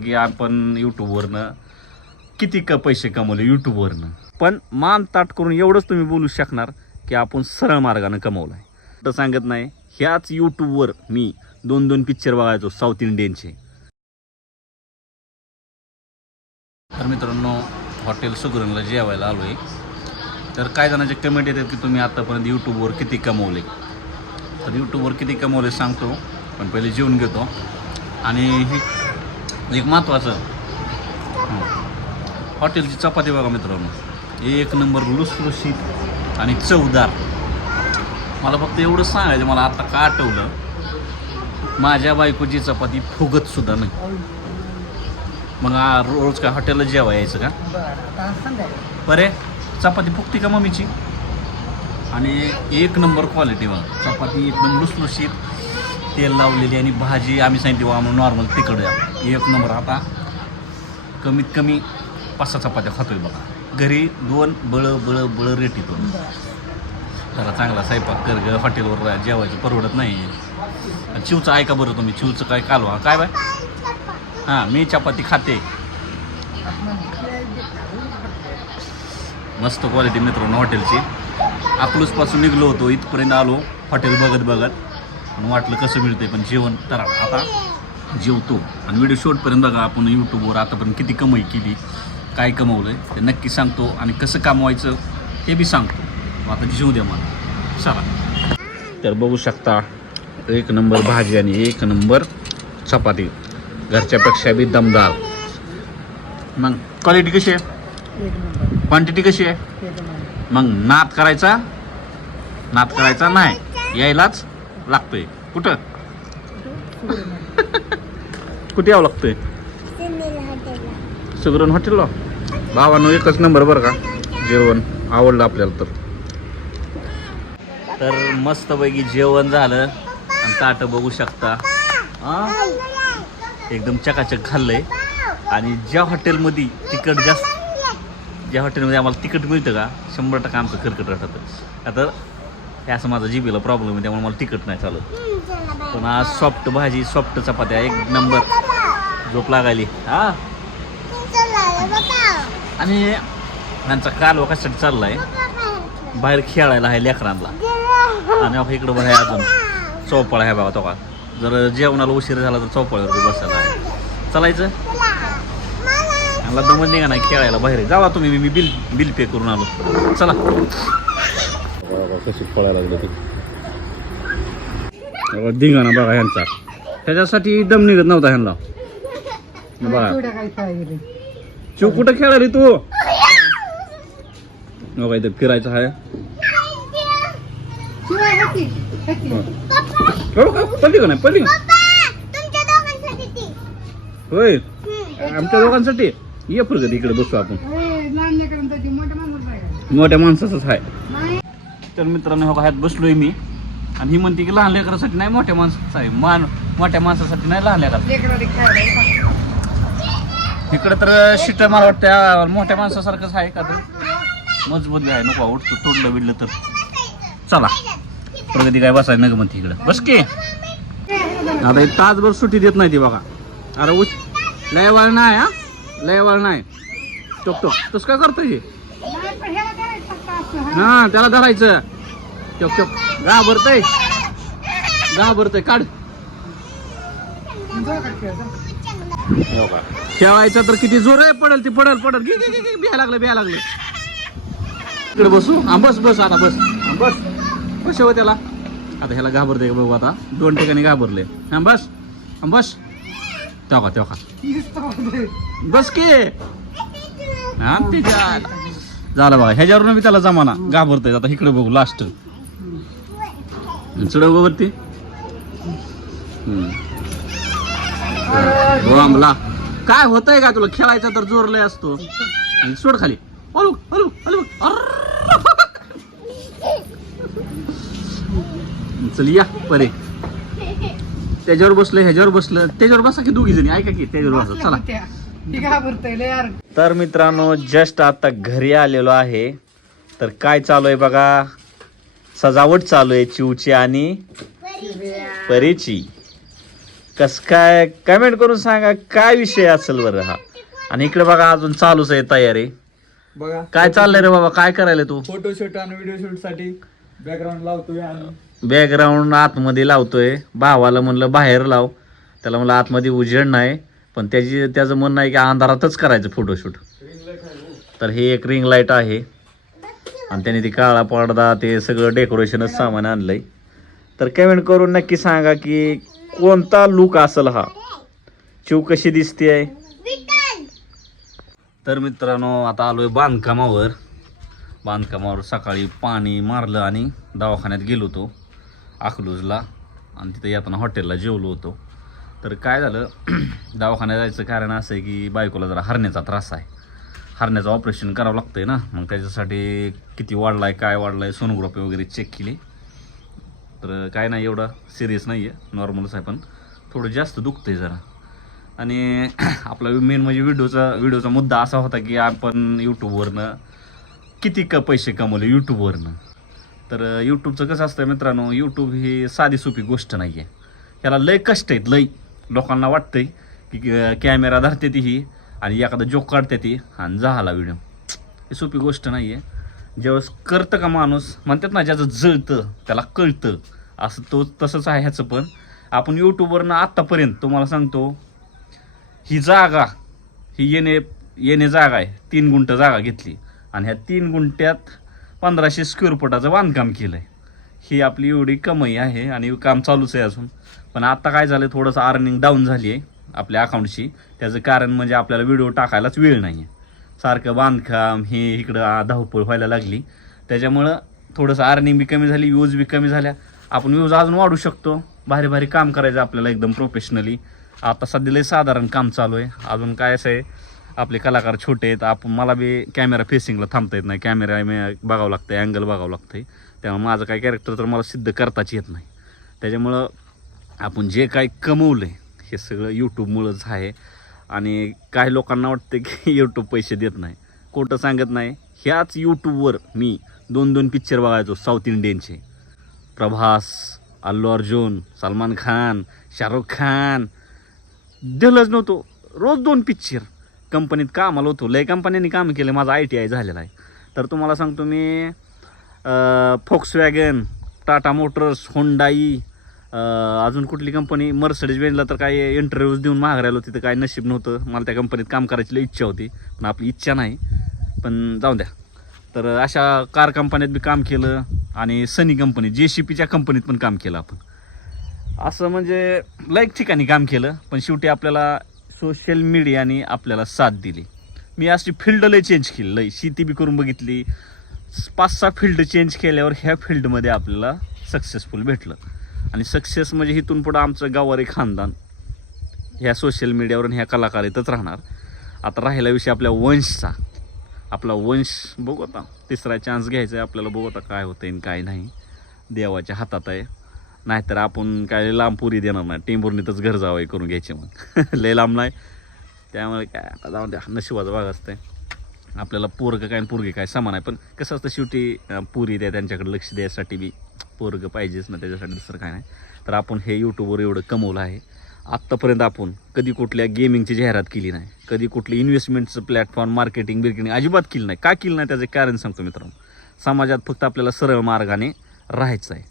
की आपण युट्यूबवरनं किती क पैसे कमवले युट्यूबवरनं पण मान ताट करून एवढंच तुम्ही बोलू शकणार की आपण सरळ मार्गानं कमवलं आहे तर सांगत नाही ह्याच यूट्यूबवर मी दोन दोन पिक्चर बघायचो साऊथ इंडियनचे तर मित्रांनो हॉटेल सुगरणला जेवायला आलो आहे तर काय जणांचे कमेंट येतात की तुम्ही आतापर्यंत यूट्यूबवर किती कमवले? तर यूट्यूबवर किती कमवले सांगतो पण पहिले जेवून घेतो. आणि ही एक महत्त्वाचं हॉटेलची चपाती बघा मित्रांनो. एक नंबर लुसलुशीत आणि चवदार. मला फक्त एवढं सांगायचं मला आता का आठवलं? माझ्या बायकोची चपाती फुगत सुद्धा नाही. मग रोज काय हॉटेलला जेवा यायचं का? बरे चपाती फुगती का मम्मीची? आणि एक नंबर क्वालिटी बघा. चपाती एकदम लुसलुशीत तेल लावलेली आणि भाजी आम्ही सांगितली वा म्हणून नॉर्मल तिकड एक नंबर. आता कमीत कमी पाच सहा चपात्या खातोय बघा. घरी दोन बळ बळ बळ रेट येतो जरा चांगला स्वयंपाक कर ग हॉटेलवर जेवायचं परवडत नाही. चिवचं ऐका बरं तुम्ही चिवचं काय कालवा? काय बाय? हां मी चपाती खाते. मस्त क्वालिटी मित्रांनो हॉटेलची. अकलूजपासून निघलो होतो इथपर्यंत आलो हॉटेल बघत बघत आणि वाटलं कसं मिळतंय पण जेवण तर आता जेवतो. आणि व्हिडिओ शॉर्टपर्यंत बघा आपण यूट्यूबवर आतापर्यंत किती कमाई केली काय कमवलं ते नक्की सांगतो. आणि कसं कमवायचं ते बी सांगतो. मग आता जेवू द्या मला. चला. तर बघू शकता एक नंबर भाजी आणि एक नंबर चपाती. घरच्यापेक्षा बी दमदार. मग क्वालिटी कशी आहे? क्वांटिटी कशी आहे? मग नाद करायचा? नाद करायचा नाही. यायलाच लागतोय. कुठं? कुठे यावं लागतंय? सुगरण हॉटेलला? भावानो एकच नंबर बरं का? जेवण आवडलं आपल्याला तर. तर मस्तपैकी जेवण झालं. आणि ताट बघू शकता. एकदम चकाचक खाल्लंय. आणि ज्या हॉटेलमध्ये तिखट जास्त ज्या हॉटेलमध्ये आम्हाला तिखट मिळतं का? शंभर टक्का आमचं खरकट राहतं आता हे असं माझा जिबीला प्रॉब्लेम आहे त्यामुळे मला तिखट नाही चालत. पण आज सॉफ्ट भाजी सॉफ्ट चपात्या एक नंबर झोप लागायली. हा? आणि यांचा कालवा कशासाठी चाललाय? बाहेर खेळायला आहे लेकरांना. आणि इकडं बघा अजून. चौपाळा आहे बाबा तो का. जर जेवणाला उशीर झाला तर चौपाळ्यावर बसायला आहे. चालायचं? मला दमत निघा का नाही खेळायला बाहेर? जावा तुम्ही मी बिल बिल पे करून आलो. चला. कशी पळायला लागलं ते. बघा ह्यांचा. त्याच्यासाठी दम निघत नव्हता ह्यांना. बघा. चिव कुठं खेळाली तू? बघा इथं फिरायचं आहे. हो का नाही? पडली का? होय. आमच्या दोघांसाठी. ये फुलगत इकडे बसू आपण. मोठ्या माणसाचंच आहे. तर मित्रांनो हो ह्यात बसलोय मी. आणि ही म्हणते की लहान लेकरासाठी नाही मोठ्या माणसासाठी आहे मान मोठ्या माणसासाठी नाही लहान लेकरा इकडे तर शिट मला वाटतं मोठ्या माणसासारखंच आहे का तर? मजबूत आहे नको उठतो तोडलं बिडलं तर. चला. प्रगती काय बसायला नका म्हणते इकडं. बस की. आता एक तासभर सुट्टी देत नाही ती बघा. अरे उच लय वाळ नाही हा? लय वाळ नाही. टोक टोक. तस काय करतोय? हा त्याला धरायचं. चप चप. घाबरतय. घाबरतय. काढ. हो का? खेळायचं तर किती जोर आहे. पडल ती पडल पडल. घे घे घे, बिया लागलं बिया लागलं. इकडे बसू. हा बस बस आता बस. हा, बस. बस हो त्याला. आता ह्याला घाबरते का बघू आता? दोन ठिकाणी घाबरले. हा बस. हा बस. तेव्हा तेव्हा बस की. हा तिच्या झालं बघा. ह्याच्यावरून मी त्याला जमाना. घाबरतोय. आता इकडे बघू लास्ट चढव वरती. बोंबला काय होतंय का तुला? खेळायचा तर जोर लय असतो. आणि सोड खाली. हलू हलू हलू. चल या परे त्याच्यावर बसलं ह्याच्यावर बसलं त्याच्यावर बसा की दोघी जणी ऐका की त्याच्यावर बसा चला तर मित्रांनो जस्ट आता घरी आलेलो आहे. तर काय चालू आहे बघा? सजावट चालू आहे चिवची आणि परीची. कस काय कमेंट करून सांगा काय विषय असेल बरं हा. आणि इकडे बघा अजून चालूच आहे तयारी. बघा काय चाललंय रे बाबा? काय करायला तू? फोटोशूट आणि व्हिडिओ शूटसाठी बॅकग्राऊंड लावतोय आणि बॅकग्राऊंड आतमध्ये लावतोय. भावाला म्हणलं बाहेर लाव. त्याला म्हणलं आतमध्ये उजेड नाही. पण त्याची त्याचं म्हणणं आहे की अंधारातच करायचं फोटोशूट तर हे एक रिंग लाइट आहे. आणि त्याने ती काळा पडदा ते सगळं डेकोरेशनच सामान आणलं आहे तर कमेंट करून नक्की सांगा की कोणता लुक असेल हा? चिव कशी दिसते आहे तर मित्रांनो आता आलोय बांधकामावर. बांधकामावर सकाळी पाणी मारलं आणि दवाखान्यात गेलो होतो अकलूजला. आणि तिथे येताना हॉटेलला जेवलो होतो. तर काय झालं दवाखान्यात जायचं कारण असं आहे की बायकोला जरा हरण्याचा त्रास आहे. हरण्याचं ऑपरेशन करावं लागतंय ना. मग त्याच्यासाठी किती वाढला आहे काय वाढला आहे सोनोग्राफी वगैरे चेक केली. तर काय नाही एवढं सिरियस नाही आहे नॉर्मलच आहे पण थोडं जास्त दुखतंय जरा. आणि आपला मेन म्हणजे व्हिडिओचा व्हिडिओचा मुद्दा असा होता की आपण यूट्यूबवरनं किती क पैसे कमवले यूट्यूबवरनं तर यूट्यूबचं कसं असतं मित्रांनो यूट्यूब ही साधी सोपी गोष्ट नाही आहे याला लय कष्ट आहेत लय. लोकांना वाटतंय की कॅमेरा धरते ती ही आणि एखादा जोक काढते ती आणि झाला व्हिडिओ ही सोपी गोष्ट नाही आहे ज्यावेळेस करतं का माणूस म्हणतात ना ज्याचं जळतं त्याला कळतं. असं तो तसंच आहे ह्याचं पण. आपण यूट्यूबवरनं आत्तापर्यंत तुम्हाला सांगतो ही जागा ही येणे येणे जागा आहे. तीन गुंठ जागा घेतली. आणि ह्या तीन गुंठ्यात पंधराशे स्क्वेअर फुटाचं बांधकाम केलं आहे ही आपली एवढी कमाई आहे आणि काम चालूच आहे अजून. पण आता काय झालं थोडंसं अर्निंग डाऊन झाली आहे आपल्या अकाउंटशी त्याचं कारण म्हणजे आपल्याला व्हिडिओ टाकायलाच वेळ नाही आहे सारखं बांधकाम हे इकडं धावपळ व्हायला लागली. त्याच्यामुळं थोडंसं अर्निंग बी कमी झाली यूज बी कमी झाल्या. आपण व्यूज अजून वाढू शकतो. भारी भारी काम करायचं आपल्याला एकदम प्रोफेशनली आता सध्या लय साधारण काम चालू आहे. अजून काय असं आहे आपले कलाकार छोटे आहेत. आपण मला बी कॅमेरा फेसिंगला थांबता येत नाही. कॅमेरा बघावं लागतं आहे अँगल बघावं लागतं आहे त्यामुळे माझं काय कॅरेक्टर तर मला सिद्ध करताच येत नाही. त्याच्यामुळं आपण जे काही कमवलं आहे हे सगळं यूट्यूबमुळंच आहे. आणि काही लोकांना वाटतं की यूट्यूब पैसे देत नाही. खोटं सांगत नाही. ह्याच यूट्यूबवर मी दोन दोन पिक्चर बघायचो साऊथ इंडियनचे प्रभास अल्लू अर्जुन सलमान खान शाहरुख खान. दिलंच नव्हतो. रोज दोन पिक्चर कंपनीत कामाला होतो. लय कंपन्यांनी काम केलं. माझा आय टी आय झालेला आहे. तर तुम्हाला सांगतो मी Volkswagen Tata Motors Hyundai अजून कुठली कंपनी मर्सडीज बेंजला तर काय इंटरव्ह्यूज देऊन महाग तिथं काय नशीब नव्हतं. मला त्या कंपनीत काम करायची इच्छा होती पण आपली इच्छा नाही. पण जाऊ द्या. तर अशा कार कंपन्यात बी काम केलं आणि सनी कंपनी जे सी पीच्या कंपनीत पण काम केलं आपण. असं म्हणजे लाईक ठिकाणी काम केलं पण शेवटी आपल्याला सोशल मीडियाने आपल्याला साथ दिली. मी अशी फील्ड लय चेंज केली लय. शेती बी करून बघितली. पाच सहा फील्ड चेंज केल्यावर ह्या फील्डमध्ये आपल्याला सक्सेसफुल भेटलं. आणि सक्सेस म्हणजे इथून पुढं आमचं गावारी खानदान. ह्या सोशल मीडियावर ह्या ह्या कलाकारीतच राहणार. आता राहिला विषय आपल्या वंशचा. आपला वंश बघू आता. तिसरा चान्स घ्यायचा आहे आपल्याला बघू आता काय होतं आणि काय नाही. देवाच्या हातात आहे. नाहीतर आपण काय लांब पुरी देणार नाही. टेंभुर्णीतच घर जावं करून घ्यायचे मग. लय लांब नाही. त्यामुळे काय आता जाऊ द्या. नशिबाचा भाग असतंय. आपल्याला पोरगं काय आणि पोरगी काय समान आहे. पण कसं असतं शेवटी पुरी द्या त्यांच्याकडे लक्ष द्यायसाठी बी. पोरगं पाहिजेच ना त्याच्यासाठी दुसरं काय नाही. तर आपण हे यूट्यूबवर एवढं कमवलं आहे. आत्तापर्यंत आपण कधी कुठल्या गेमिंगची जाहिरात केली नाही. कधी कुठली इन्व्हेस्टमेंटचं प्लॅटफॉर्म मार्केटिंग बिर्केटिंग अजिबात केली नाही. का केलं नाही त्याचं कारण सांगतो मित्रांनो. समाजात फक्त आपल्याला सरळ मार्गाने राहायचं आहे.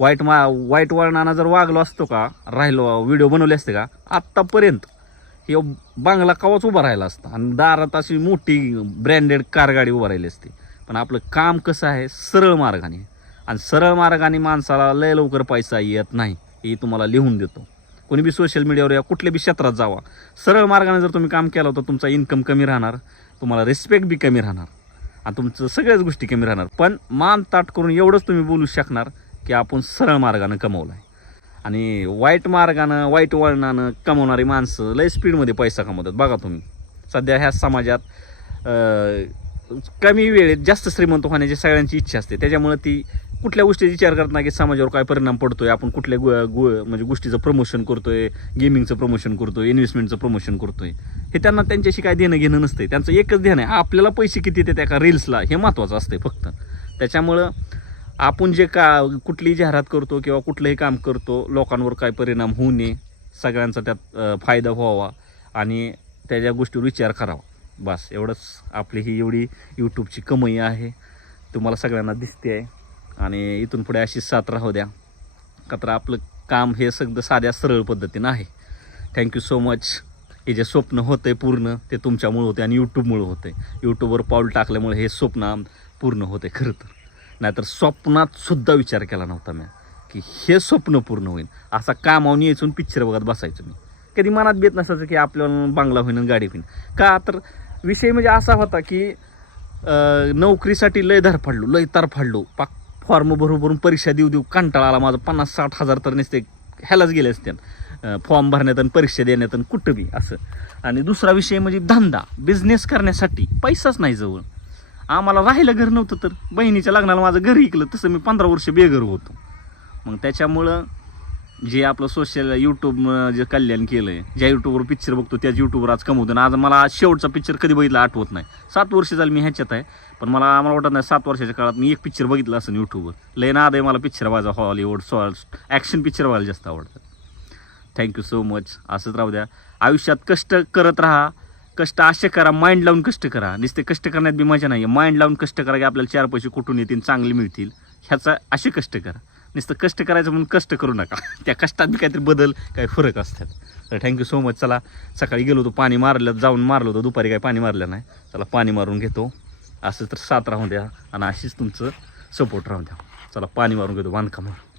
वाईट मा वाईट वळणानं जर वागलो असतो का राहिलो व्हिडिओ बनवले असते का आत्तापर्यंत हे बांगला कवाच उभा राहिला असता. आणि दारात अशी मोठी ब्रँडेड कारगाडी उभा राहिली असते. पण आपलं काम कसं आहे? सरळ मार्गाने. आणि सरळ मार्गाने माणसाला लय लवकर पैसा येत नाही हे तुम्हाला लिहून देतो. कोणी बी सोशल मीडियावर या कुठल्या बी क्षेत्रात जावा सरळ मार्गाने जर तुम्ही काम केलं तर तुमचा इन्कम कमी राहणार तुम्हाला रिस्पेक्ट बी कमी राहणार आणि तुमचं सगळ्याच गोष्टी कमी राहणार. पण मान ताट करून एवढंच तुम्ही बोलू शकणार की आपण सरळ मार्गानं कमवलं आहे आणि वाईट मार्गानं वाईट वळणानं कमवणारी माणसं लय स्पीडमध्ये पैसा कमवतात बघा तुम्ही. सध्या ह्या समाजात कमी वेळेत जास्त श्रीमंत होण्याची सगळ्यांची इच्छा असते त्याच्यामुळे ती कुठल्या गोष्टीचा विचार करत नाही की समाजावर काय परिणाम पडतोय आपण कुठल्या गो गो म्हणजे गोष्टीचं प्रमोशन करतोय गेमिंगचं प्रमोशन करतोय इन्व्हेस्टमेंटचं प्रमोशन करतोय. हे त्यांना त्यांच्याशी काय देणं घेणं नसतंय. त्यांचं एकच ध्यान आहे आपल्याला पैसे किती येते त्या का रील्सला हे महत्त्वाचं असतंय फक्त. त्याच्यामुळं आपण जे का कुठलीही जाहिरात करतो किंवा कुठलंही काम करतो लोकांवर काय परिणाम होऊ नये सगळ्यांचा त्यात फायदा व्हावा आणि त्याच्या गोष्टीवर विचार करावा. बस एवढंच. आपली ही एवढी यूट्यूबची कमाई आहे. तुम्हाला सगळ्यांना दिसते आहे आणि इथून पुढे अशीच साथ राहू द्या. का तर आपलं काम हे सगळं साध्या सरळ पद्धतीनं आहे. थँक्यू सो मच हे जे स्वप्न होतं आहे पूर्ण ते तुमच्यामुळं होते आणि यूट्यूबमुळं होतं आहे यूट्यूबवर पाऊल टाकल्यामुळे हे स्वप्न पूर्ण होते खरं तर. नाहीतर स्वप्नातसुद्धा विचार केला नव्हता मी की हे स्वप्न पूर्ण होईल असा कामावून यायचून पिक्चर बघत बसायचो मी. कधी मनात बेत नसायचं की आपल्याला बांगला होईन गाडी होईन. का तर विषय म्हणजे असा होता की नोकरीसाठी लय धरफाडलो लय तार फाडलो. पाक फॉर्म भरून भरून परीक्षा देऊ देऊ कंटाळा आला. माझा पन्नास साठ हजार तर नसते. ह्यालाच गेले असते. फॉर्म भरण्यात आणि परीक्षा देण्यात आणि कुठं बी असं. आणि दुसरा विषय म्हणजे धंदा. बिझनेस करण्यासाठी पैसाच नाही जवळ. आम्हाला राहिलं घर नव्हतं तर बहिणीच्या लग्नाला माझं घर ऐकलं तसं मी पंधरा वर्ष बेघर होतो. मग त्याच्यामुळं जे आपलं सोशल यूट्यूब जे कल्याण केलं आहे ज्या यूट्यूबवर पिक्चर बघतो त्याच यूट्यूबवर आज कमवतो. आणि आज मला शेवटचा पिक्चर कधी बघितला आठवत नाही. सात वर्ष झालं मी ह्याच्यात आहे. पण मला आम्हाला वाटत नाही सात वर्षाच्या काळात मी एक पिक्चर बघितला असेल यूट्यूबवर लय नाद आहे मला पिक्चर बघायचा. हॉलिवूड सॉल्स ॲक्शन पिक्चर बघायला जास्त आवडतात थँक्यू सो मच असंच राहू द्या. आयुष्यात कष्ट करत राहा. कष्ट असे करा माइंड लावून कष्ट करा. नुसते कष्ट करण्यात बी मजा नाही माइंड लावून कष्ट करा की आपल्याला चार पैसे कुठून येतील चांगले मिळतील. ह्याचा असे कष्ट करा. नुसतं कष्ट करायचं म्हणून कष्ट करू नका. त्या कष्टात बी काहीतरी बदल काही फरक असतात. तर थँक्यू सो मच चला सकाळी गेलो होतो पाणी मारलं जाऊन मारलं होतं दुपारी काही पाणी मारलं नाही. चला पाणी मारून घेतो. असं तर साथ राहून द्या आणि अशीच तुमचं सपोर्ट राहून द्या. चला पाणी मारून घेतो बांधकामावर.